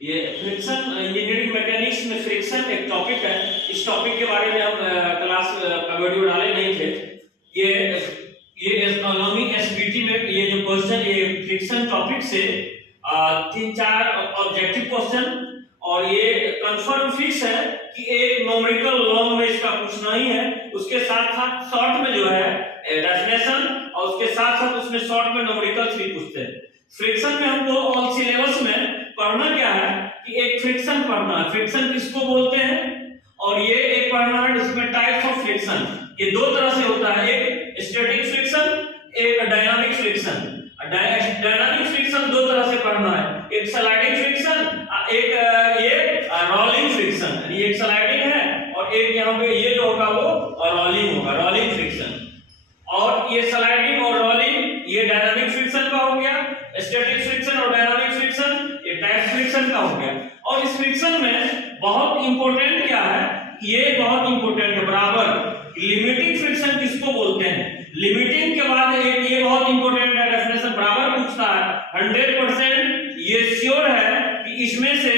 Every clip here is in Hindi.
ये फ्रिक्शन इंजीनियरिंग मैकेनिक्स में फ्रिक्शन एक टॉपिक है। इस टॉपिक के बारे में हम क्लास का वीडियो डाले नहीं थे। ये इकोनॉमी एसबीटी में ये जो क्वेश्चन ये फ्रिक्शन टॉपिक से 3-4 ऑब्जेक्टिव क्वेश्चन और ये कंफर्म फिक्स है कि एक न्यूमेरिकल लॉन्ग में इसका पूछना ही है। उसके साथ साथ शॉर्ट में जो है डेफिनेशन और उसके साथ साथ उसमें शॉर्ट में न्यूमेरिकल्स भी पूछते हैं। फ्रिक्शन में हमको ऑल सिलेबस में पढ़ना क्या है कि एक फ्रिक्शन पढ़ना है, फ्रिक्शन किसको बोलते हैं, और ये एक पढ़ना है उसमें टाइप्स ऑफ फ्रिक्शन। ये दो तरह से होता है, एक स्टैटिक फ्रिक्शन, एक डायनामिक फ्रिक्शन। डायनामिक फ्रिक्शन दो तरह से पढ़ना है, एक स्लाइडिंग फ्रिक्शन, एक ये रोलिंग फ्रिक्शन। यानी एक स्लाइडिंग है और एक यहाँ पे ये जो होगा वो रोलिंग होगा, रोलिंग फ्रिक्शन। और ये स्लाइडिंग और रोलिंग ये डायनामिक फ्रिक्शन का हो गया। स्टैटिक फ्रिक्शन और डायनामिक फ्रिक्शन ये टाइप फ्रिक्शन का हो गया। और इस फ्रिक्शन में बहुत इंपॉर्टेंट क्या है, ये बहुत इंपॉर्टेंट है बराबर। लिमिटिंग फ्रिक्शन किसको बोलते हैं, लिमिटिंग के बाद एक ये बहुत इंपॉर्टेंट है, डेफिनेशन बराबर पूछता है। 100% ये श्योर है कि इसमें से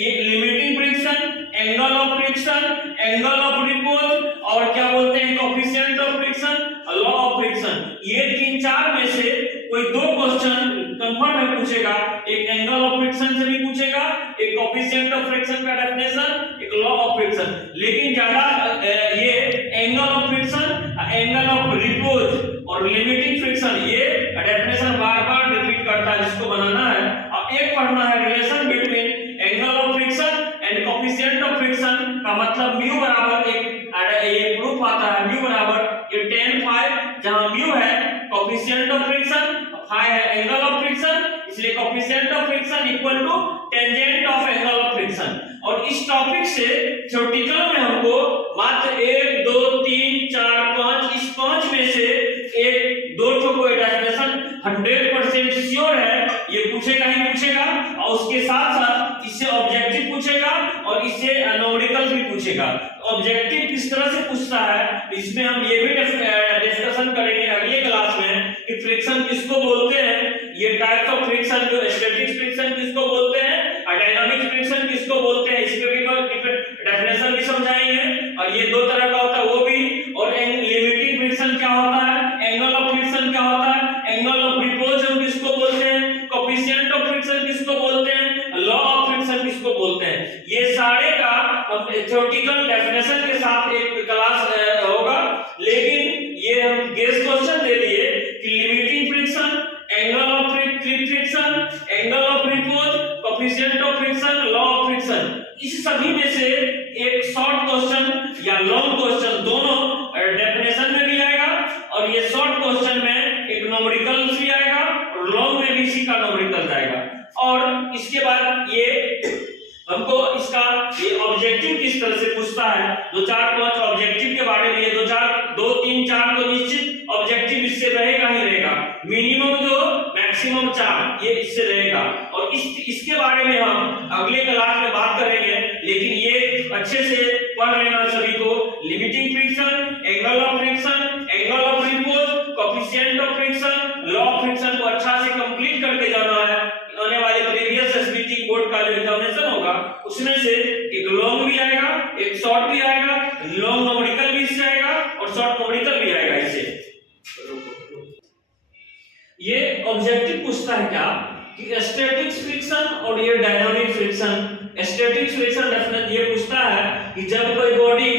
ये limiting friction, angle of friction, angle of repose और क्या बोलते हैं coefficient of friction, law of friction, ये 3-4 में से कोई दो क्वेश्चन कंफर्म है पूछेगा। एक एंगल ऑफ फ्रिक्शन से भी पूछेगा, एक कोएफिशिएंट ऑफ फ्रिक्शन का डेफिनेशन, एक लॉ ऑफ फ्रिक्शन। लेकिन ज्यादा ये angle of friction, angle of repose और लिमिटिंग फ्रिक्शन ये डेफिनेशन बार-बार रिपीट करता है जिसको बनाना है। अब एक पढ़ना है relation between angle of friction and coefficient of friction का मतलब म्यू बराबर एक ये प्रूफ आता है, म्यू बराबर ये tan phi, जहां म्यू है कोएफिशिएंट ऑफ फ्रिक्शन, phi है एंगल ऑफ फ्रिक्शन, इसलिए coefficient of friction equal to tangent of angle of friction. और इस टॉपिक से थ्योरेटिकल में हमको मात्र 1 2 3 4 5 इस 5 में से एक दो ठो कोई डेफिनेशन 100% श्योर है ये पूछेगा ही पूछेगा। और उसके साथ साथ इससे ऑब्जेक्टिव पूछेगा और इससे न्यूमेरिकल भी पूछेगा। ऑब्जेक्टिव किस तरह से पूछता है इसमें हम ये भी डिस्कशन करेंगे अगले क्लास में कि फ्रिक्शन किसको बोलते हैं, ये टाइप्स ऑफ फ्रिक्शन जो स्टैटिक फ्रिक्शन किसको बोलते हैं और डायनामिक फ्रिक्शन किसको बोलते हैं, इसके भी डेफिनेशन भी समझाएंगे। और ये दो तरह का होता है वो भी। और लिमिटिंग फ्रिक्शन क्या होता है, एंगल ऑफ फ्रिक्शन क्या होता है, एंगल ऑफ रिपोज हम किसको बोलते हैं, कोएफिशिएंट ऑफ फ्रिक्शन किसको बोलते हैं, लॉ ऑफ फ्रिक्शन किसको बोलते हैं। ये सारे का थ्योरेटिकल डेफिनेशन के साथ एक क्लास होगा। लेकिन ये हम गेस क्वेश्चन दे दिए कि limiting friction, angle of friction, angle of repose, coefficient of friction, law of friction, इस सभी में से एक शॉर्ट क्वेश्चन या लॉन्ग क्वेश्चन दोनों डेफिनेशन में भी आएगा। और ये शॉर्ट क्वेश्चन में एक न्यूमेरिकल भी आएगा और लॉन्ग में भी इसी का न्यूमेरिकल आएगा। और इसके बाद ये हमको इसका ये ऑब्जेक्टिव किस तरह से पूछता है, 2-4-5 ऑब्जेक्टिव के बारे में, ये 2-3-4 तो निश्चित ऑब्जेक्टिव इससे रहेगा ही रहेगा, मिनिमम जो मैक्सिमम 4 ये इससे रहेगा। और इसके बारे में हम अगले क्लास में बात करेंगे। लेकिन ये अच्छे से पढ़ लेना सभी को, limiting friction, angle of friction, angle of repose, coefficient of friction, law of friction को अच्छा से कंप्लीट करके जाना है। आने वाले प्रीवियस एसबीटी बोर्ड का जो एग्जामिनेशन होगा उसमें से एक लॉन्ग भी आएगा, एक शॉर्ट भी आएगा, लॉन्ग न्यूमेरिकल भी इससे आएगा और शॉर्ट न्यूमेरिकल भी आएगा इससे। ये ऑब्जेक्टिव पूछता है क्या कि स्टैटिक फ्रिक्शन और ये dynamic friction. Static friction definite ये पूछता है कि जब कोई बॉडी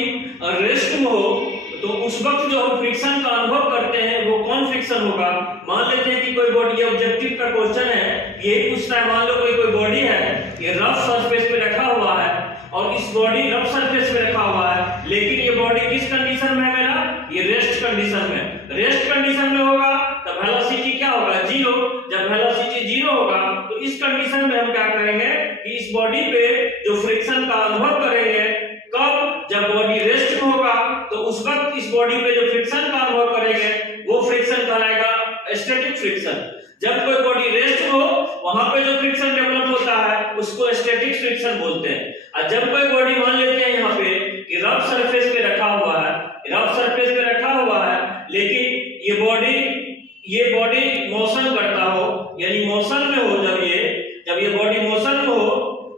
रेस्ट में हो तो उस वक्त जो हम फ्रिक्शन का अनुभव करते हैं वो कौन फ्रिक्शन होगा। मान लेते हैं कि कोई बॉडी, ये ऑब्जेक्टिव का क्वेश्चन है, यही पूछता है, मान लो कोई बॉडी है, ये रफ सरफेस पे रखा हुआ है और इस बॉडी रफ सरफेस पे रखा हुआ है, लेकिन ये बॉडी किस कंडीशन में है मेरा, ये रेस्ट कंडीशन में। रेस्ट कंडीशन में होगा तो वेलोसिटी क्या होगा, 0। जब वेलोसिटी 0 होगा तो इस कंडीशन में हम क्या करेंगे कि इस बॉडी पे जो फ्रिक्शन का अनुभव करेंगे कब, जब बॉडी रेस्ट में होगा तो उस वक्त इस बॉडी पे जो फ्रिक्शन का अनुभव करेंगे वो फ्रिक्शन कहलाएगा स्टैटिक फ्रिक्शन। जब कोई बॉडी रेस्ट हो वहां पे जो फ्रिक्शन डेवलप होता है उसको स्टैटिक फ्रिक्शन बोलते हैं। और जब कोई बॉडी मान लेते हैं यहाँ पे कि रफ सरफेस पे रखा हुआ है, रफ सरफेस पे रखा हुआ है, लेकिन ये बॉडी मोशन करता हो, यानी मोशन में हो, जब ये बॉडी मोशन में हो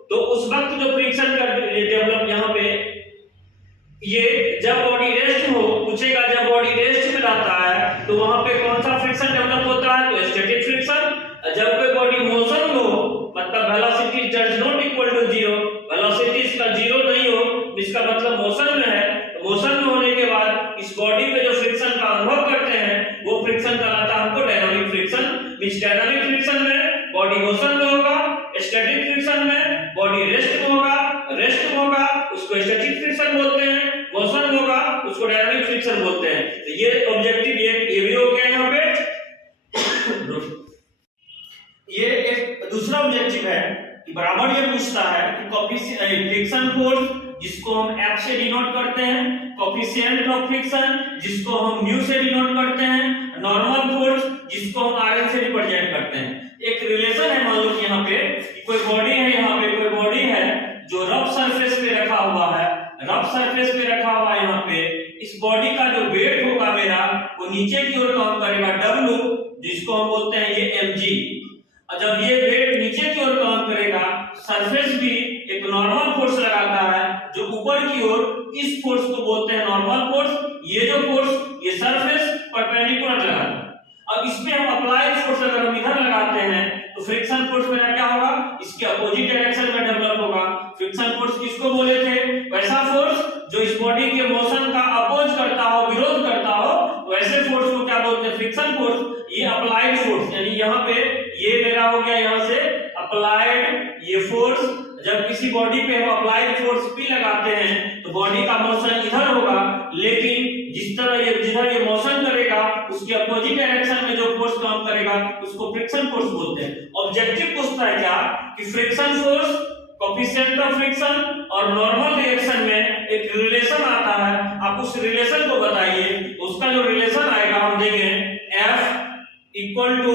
तो मींस डायनामिक फ्रिक्शन में बॉडी मोशन में होगा, स्टैटिक फ्रिक्शन में बॉडी रेस्ट में होगा, रेस्ट में होगा उसको स्टैटिक फ्रिक्शन बोलते हैं, मोशन में होगा उसको डायनामिक फ्रिक्शन बोलते हैं। तो ये ऑब्जेक्टिव ये भी हो गया यहाँ पे। ये एक दूसरा ऑब्जेक्टिव है कि बराबर ये पूछता है कि फ्रिक्शन फोर्स जिसको हम F से डिनोट करते हैं, कोफिशिएंट ऑफ फ्रिक्शन जिसको हम म्यू से डिनोट करते हैं, नॉर्मल फोर्स जिसको हम Rn से रिप्रेजेंट करते हैं। एक रिलेशन है, मान लो कि यहाँ पे कोई बॉडी है, यहाँ पे कोई बॉडी है जो रफ सरफेस पे रखा हुआ है, रफ सरफेस पे रखा हुआ है। यहाँ पे इस बॉडी का जो वेट होगा मेरा वो नीचे की ओर काम करेगा W, जिसको हम बोलते हैं ये mg। और जब ये वेट नीचे की ओर काम करेगा, सरफेस भी एक नॉर्मल फोर्स लगाता है जो ऊपर की ओर, इस फोर्स को बोलते हैं नॉर्मल फोर्स। ये जो फोर्स ये सरफेस परपेंडिकुलर लगाता है। अब इसमें हम अप्लाई फोर्स अगर हम इधर लगाते हैं तो फ्रिक्शन फोर्स मेरा क्या होगा, इसके अपोजिट डायरेक्शन में डेवलप होगा। फ्रिक्शन फोर्स किसको बोले थे, वैसा फोर्स जो इस बॉडी के मोशन का अपोज करता हो, विरोध करता हो, वैसे फोर्स को क्या बोलते हैं, फ्रिक्शन फोर्स। ये अप्लाइड फोर्स, यानी यहाँ पे ये मेरा हो गया यहाँ से अप्लाइड ये फोर्स। जब किसी बॉडी पे हम अप्लाइड फोर्स P लगाते हैं तो बॉडी का मोशन इधर होगा, लेकिन जिस तरह ये जिधर ये मोशन करेगा उसके अपोजिट डायरेक्शन में जो फोर्स काम करेगा उसको फ्रिक्शन फोर्स बोलते हैं। ऑब्जेक्टिव पूछता है क्या कि friction force, coefficient of friction और नॉर्मल रिएक्शन में एक रिलेशन आता है, आप उस रिलेशन को बताइए। उसका जो रिलेशन आएगा हम देंगे F equal to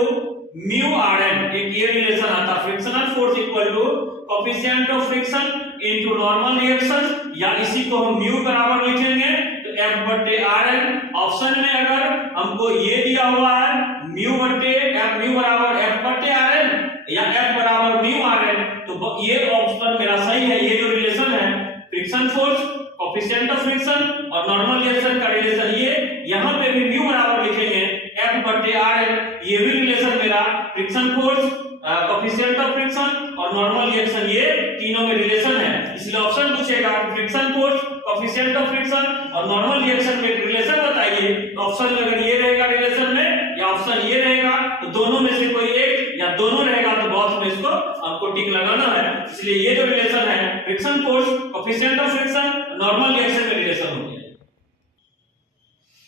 mu Rn, एक ये रिलेशन आता है, frictional force equal to coefficient of friction into normal reaction, या इसी को हम म्यू बराबर लिखेंगे तो F बटे Rn। ऑप्शन में अगर हमको ये दिया हुआ है म्यू बटे F, म्यू बराबर F बटे Rn या F बराबर म्यू Rn, तो ये ऑप्शन मेरा सही है। ये जो रिलेशन है friction force, coefficient of friction और नॉर्मल रिएक्शन का रिलेशन, ये यहाँ पे भी म्यू बराबर लिखेंगे F बटे Rn। ये भी रिलेशन मेरा friction force, coefficient of friction और नॉर्मल रिएक्शन, ये तीनों में रिलेशन है। इसलिए ऑप्शन पूछेगा friction force, coefficient of friction और नॉर्मल रिएक्शन में रिलेशन बताइए। ऑप्शन में अगर ये रहेगा रिलेशन में या ऑप्शन ये रहेगा तो दोनों में से कोई एक या दोनों रहेगा तो बहुत में इसको आपको टिक लगाना है। इसलिए ये जो रिलेशन है friction force, coefficient of friction, normal reaction में रिलेशन होती है।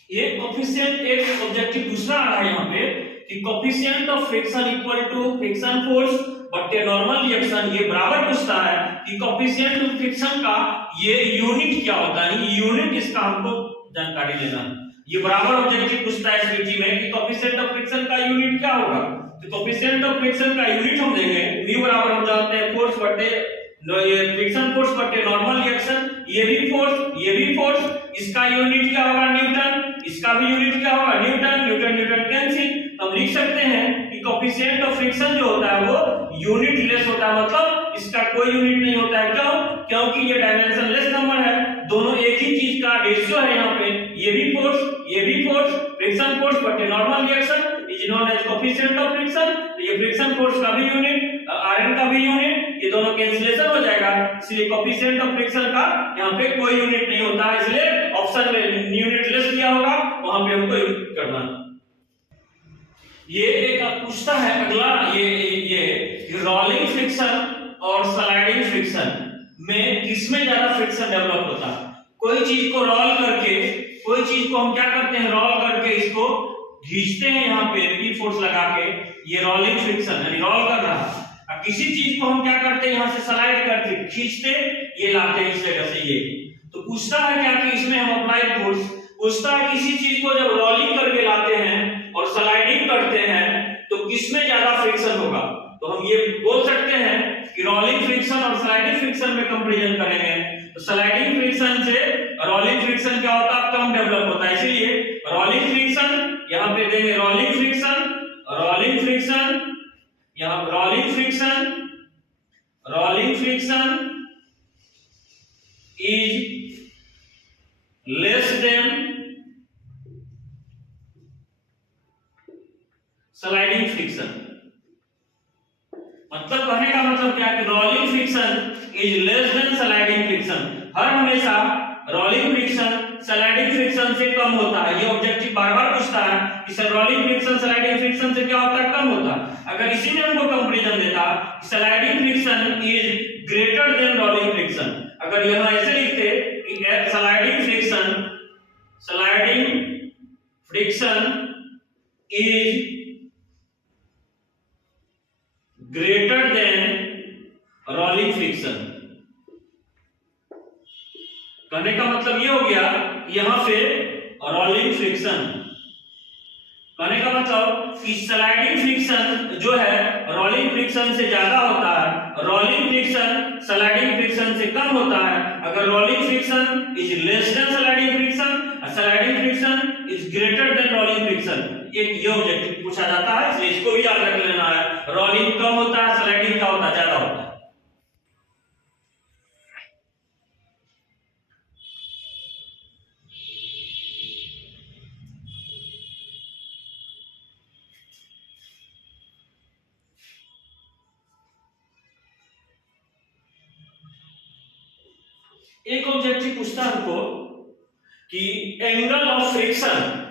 ये कोफिशिएंट एक ऑब्जेक्टिव दूसरा आ रहा है यहाँ पे कि coefficient of friction equal to friction force बटे नॉर्मल रिएक्शन। ये बराबर पूछता है कि कोफिशिएंट ऑफ फ्रिक्शन का ये यूनिट क्या होता है, ये यूनिट इसका हमको जानकारी लेना है। ये बराबर ऑब्जेक्टिव पूछता है स्थिति में कि कोफिशिएंट ऑफ फ्रिक्शन का यूनिट क्या होगा। तो कोफिशिएंट ऑफ फ्रिक्शन का यूनिट हम देंगे म्यू बराबर हम जानते हैं फोर्स बटे ये फ्रिक्शन फोर्स बटे नॉर्मल रिएक्शन। ये भी फोर्स, इसका यूनिट क्या होगा न्यूटन, इसका भी यूनिट क्या होगा न्यूटन, न्यूटन न्यूटन कैंसिल। हम लिख सकते हैं कि कोफिशिएंट ऑफ फ्रिक्शन जो होता है वो यूनिट लेस होता है, मतलब इसका कोई यूनिट नहीं होता है। क्यों, क्योंकि ये डायमेंशन लेस नंबर है, दोनों एक ही चीज का रेशियो है। यहाँ पे ये भी फोर्स, फ्रिक्शन फोर्स बटे normal reaction is known as coefficient of friction. ये फ्रिक्शन फोर्स का भी यूनिट, Rn का भी यूनिट, ये दोनों कैंसिलेशन हो जाएगा। इसलिए कोफिशिएंट ऑफ फ्रिक्शन का यहाँ पे कोई यूनिट नहीं होता है, इसलिए ऑप्शन में यूनिट लेस दिया होगा वहां पे हमको यूनिट करना है। ये एक पूछता है अगला, ये रोलिंग फ्रिक्शन और स्लाइडिंग फ्रिक्शन में किसमें ज्यादा फ्रिक्शन डेवलप होता है। कोई चीज को रोल करके, कोई चीज को हम क्या करते हैं, रोल करके इसको खींचते हैं, यहाँ पे P फोर्स लगा के, ये रोलिंग फ्रिक्शन यानी रोल कर रहा है। अब किसी चीज को हम क्या करते हैं, यहाँ से स्लाइड करके खींचते, ये लाते हैं इस जगह से। ये तो पूछता है क्या कि इसमें हम अप्लाई फोर्स, पूछता है किसी चीज को जब रोलिंग करके लाते हैं और स्लाइडिंग करते हैं तो किसमें ज्यादा फ्रिक्शन होगा। तो हम ये बोल सकते हैं कि रोलिंग फ्रिक्शन और स्लाइडिंग फ्रिक्शन में कंपैरिजन करेंगे तो स्लाइडिंग फ्रिक्शन से रोलिंग फ्रिक्शन क्या होता है, कम डेवलप होता है। इसीलिए रोलिंग फ्रिक्शन यहाँ पे देंगे, रोलिंग फ्रिक्शन यहाँ rolling friction is less than sliding friction. मतलब कहने का मतलब क्या है कि rolling friction is less than sliding friction. हर हमेशा रोलिंग फ्रिक्शन स्लाइडिंग फ्रिक्शन से कम होता है। ये ऑब्जेक्टिव बार-बार पूछता है कि sir rolling friction sliding friction से क्या होता है, कम होता है। अगर इसी में हमको कंपैरिजन देता sliding friction is greater than rolling friction, अगर यहां ऐसे लिखते कि sliding friction is greater than rolling friction, कहने का मतलब ये हो गया यहां पे रोलिंग फ्रिक्शन, कहने का मतलब कि स्लाइडिंग फ्रिक्शन जो है रोलिंग फ्रिक्शन से ज्यादा होता है, रोलिंग फ्रिक्शन स्लाइडिंग फ्रिक्शन से कम होता है। अगर rolling friction is less than sliding friction, sliding friction is greater than rolling friction, एक ये ऑब्जेक्टिव पूछा जाता है, इसलिए इसको भी याद रख लेना है। रोलिंग कम होता है, स्लाइडिंग क्या होता है, ज्यादा होता है। एक ऑब्जेक्टिव पूछता है हमको कि angle of friction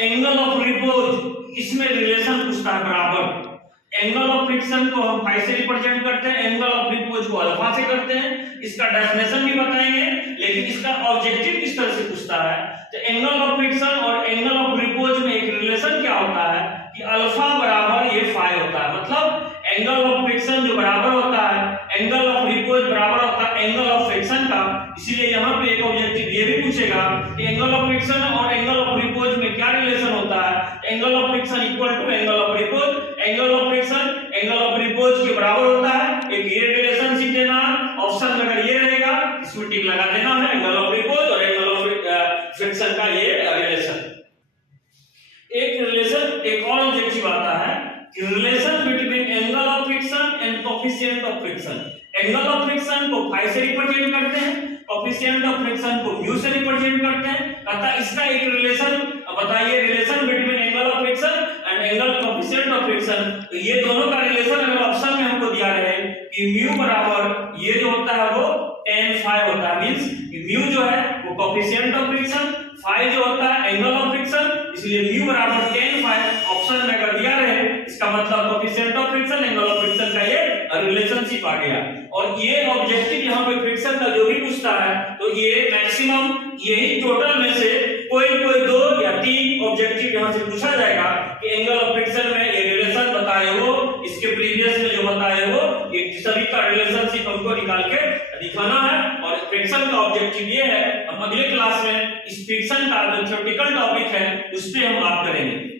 angle of repose, इसमें रिलेशन पूछता है बराबर। एंगल ऑफ फ्रिक्शन को हम फाई से रिप्रेजेंट करते हैं, एंगल ऑफ रिपोज को अल्फा से करते हैं। इसका डेफिनेशन भी बताएंगे, लेकिन इसका ऑब्जेक्टिव किस तरह से पूछता है। तो एंगल ऑफ फ्रिक्शन और एंगल ऑफ रिपोज में एक रिलेशन क्या होता है कि अल्फा बराबर ये फाई होता है, मतलब एंगल ऑफ फ्रिक्शन जो बराबर होता है एंगल ऑफ रिपोज बराबर होता है एंगल ऑफ फ्रिक्शन का। इसीलिए यहाँ पे एक ऑब्जेक्टिव ये भी पूछेगा कि एंगल ऑफ फ्रिक्शन और एंगल ऑफ रिपोज में क्या रिलेशन होता है। Angle of friction equal to angle of repose, angle of friction angle of repose के बराबर होता है। एक ये रिलेशनशिप देना, ऑप्शन में अगर ये रहेगा इसमें टिक लगा देना है, एंगल ऑफ रिपोज और एंगल ऑफ फ्रिक्शन का ये रिलेशन। एक रिलेशन एक और ऑब्जेक्टिव आता है कि relation between angle of friction and coefficient of friction. Angle of friction को फाई से रिप्रेजेंट करते हैं, कोएफिशिएंट ऑफ फ्रिक्शन को म्यू से रिप्रेजेंट करते हैं। अतः इसका एक रिलेशन बताइए, relation between angle of friction and angle coefficient of friction. तो ये दोनों का रिलेशन अगर ऑप्शन में हमको दिया रहे कि म्यू बराबर ये जो होता है वो tan फाई होता है, मींस म्यू जो है वो कोएफिशिएंट ऑफ फ्रिक्शन, फाई जो होता है एंगल ऑफ फ्रिक्शन, इसलिए म्यू बराबर tan फाई ऑप्शन में अगर दिया रहे इसका मतलब coefficient of friction angle of friction का ये रिलेशनशिप आ गया। और ये ऑब्जेक्टिव यहाँ पे फ्रिक्शन का जो भी पूछता है तो ये मैक्सिमम यही टोटल में से कोई दो या तीन ऑब्जेक्टिव यहाँ से पूछा जाएगा कि एंगल ऑफ फ्रिक्शन में ये रिलेशन बताए हो, इसके प्रीवियस में जो बताए हो, ये सभी का रिलेशनशिप हमको निकाल के दिखाना है। और फ्रिक्शन का ऑब्जेक्टिव ये है, हम अगले क्लास में इस फ्रिक्शन का जो थ्योरेटिकल टॉपिक है उस पे हम बात करेंगे।